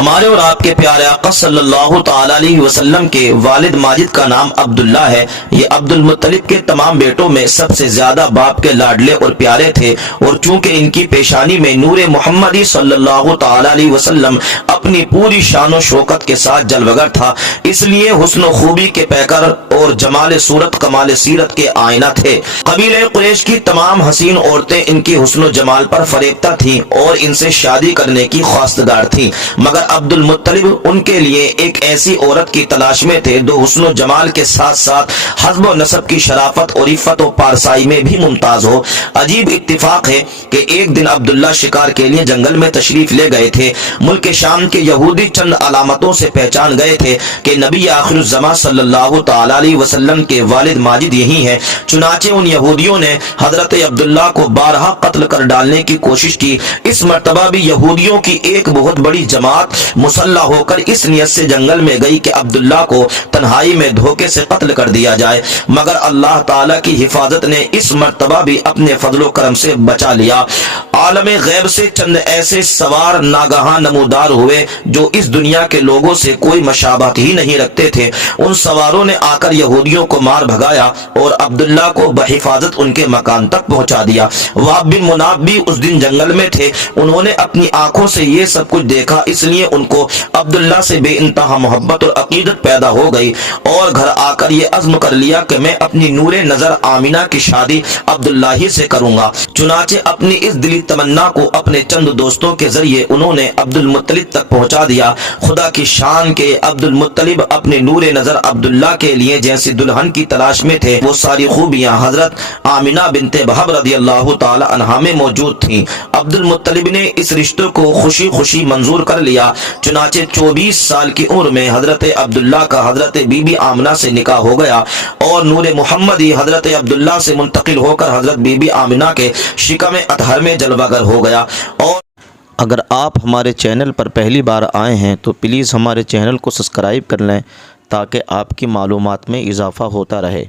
ہمارے اور آپ کے پیارے آقا صلی اللہ تعالی علیہ وسلم کے والد ماجد کا نام عبداللہ ہے۔ یہ عبد المطلب کے تمام بیٹوں میں سب سے زیادہ باپ کے لاڈلے اور پیارے تھے، اور چونکہ ان کی پیشانی میں نور محمدی صلی اللہ تعالی علیہ وسلم اپنی پوری شان و شوکت کے ساتھ جلوگر تھا، اس لیے حسن و خوبی کے پیکر اور جمال صورت کمال سیرت کے آئینہ تھے۔ قبیلہ قریش کی تمام حسین عورتیں ان کی حسن و جمال پر فریفتہ تھیں اور ان سے شادی کرنے کی خواستگار تھیں، مگر عبد المطلب ان کے لیے ایک ایسی عورت کی تلاش میں تھے جو حسن و جمال کے ساتھ ساتھ حسب و نسب کی شرافت اور عفت و پارسائی میں بھی ممتاز ہو۔ عجیب اتفاق ہے کہ ایک دن عبداللہ شکار کے لیے جنگل میں تشریف لے گئے تھے۔ ملک شام کے یہودی چند علامتوں سے پہچان گئے تھے کہ نبی آخر الزماں صلی اللہ تعالی علیہ وسلم کے والد ماجد یہی ہیں، چنانچہ ان یہودیوں نے حضرت عبداللہ کو بارہا قتل کر ڈالنے کی کوشش کی۔ اس مرتبہ بھی یہودیوں کی ایک بہت بڑی جماعت مسلح ہو کر اس نیت سے جنگل میں گئی کہ عبداللہ کو تنہائی میں دھوکے سے قتل کر دیا جائے، مگر اللہ تعالی کی حفاظت نے اس مرتبہ بھی اپنے فضل و کرم سے بچا لیا۔ عالم غیب سے چند ایسے سوار ناگہاں نمودار ہوئے جو اس دنیا کے لوگوں سے کوئی مشابہت ہی نہیں رکھتے تھے۔ ان سواروں نے آ کر یہودیوں کو مار بھگایا اور عبداللہ کو بحفاظت ان کے مکان تک پہنچا دیا۔ وہب بن مناف بھی اس دن جنگل میں تھے، انہوں نے اپنی آنکھوں سے یہ سب کچھ دیکھا، اس لیے ان کو عبداللہ سے بے انتہا محبت اور عقیدت پیدا ہو گئی، اور گھر آ کر یہ عزم کر لیا کہ میں اپنی نور نظر آمینہ کی شادی عبداللہ ہی سے کروں گا۔ چنانچہ اپنی اس دلی تمنا کو اپنے چند دوستوں کے ذریعے انہوں نے عبد المطلب تک پہنچا دیا۔ خدا کی شان کے عبد المطلب اپنے نور نظر عبداللہ کے لیے جیسی دلہن کی تلاش میں تھے، وہ ساری خوبیاں حضرت آمینہ بنت وہب رضی اللہ تعالی عنہا میں موجود تھیں۔ عبد المطلب نے اس رشتے کو خوشی خوشی منظور کر لیا، چنانچہ 24 سال کی عمر میں حضرت عبداللہ کا حضرت بی بی آمنہ سے نکاح ہو گیا، اور نور محمدی حضرت عبداللہ سے منتقل ہو کر حضرت بی بی آمنہ کے شکم اطہر میں جلوہ گر ہو گیا۔ اور اگر آپ ہمارے چینل پر پہلی بار آئے ہیں تو پلیز ہمارے چینل کو سبسکرائب کر لیں تاکہ آپ کی معلومات میں اضافہ ہوتا رہے۔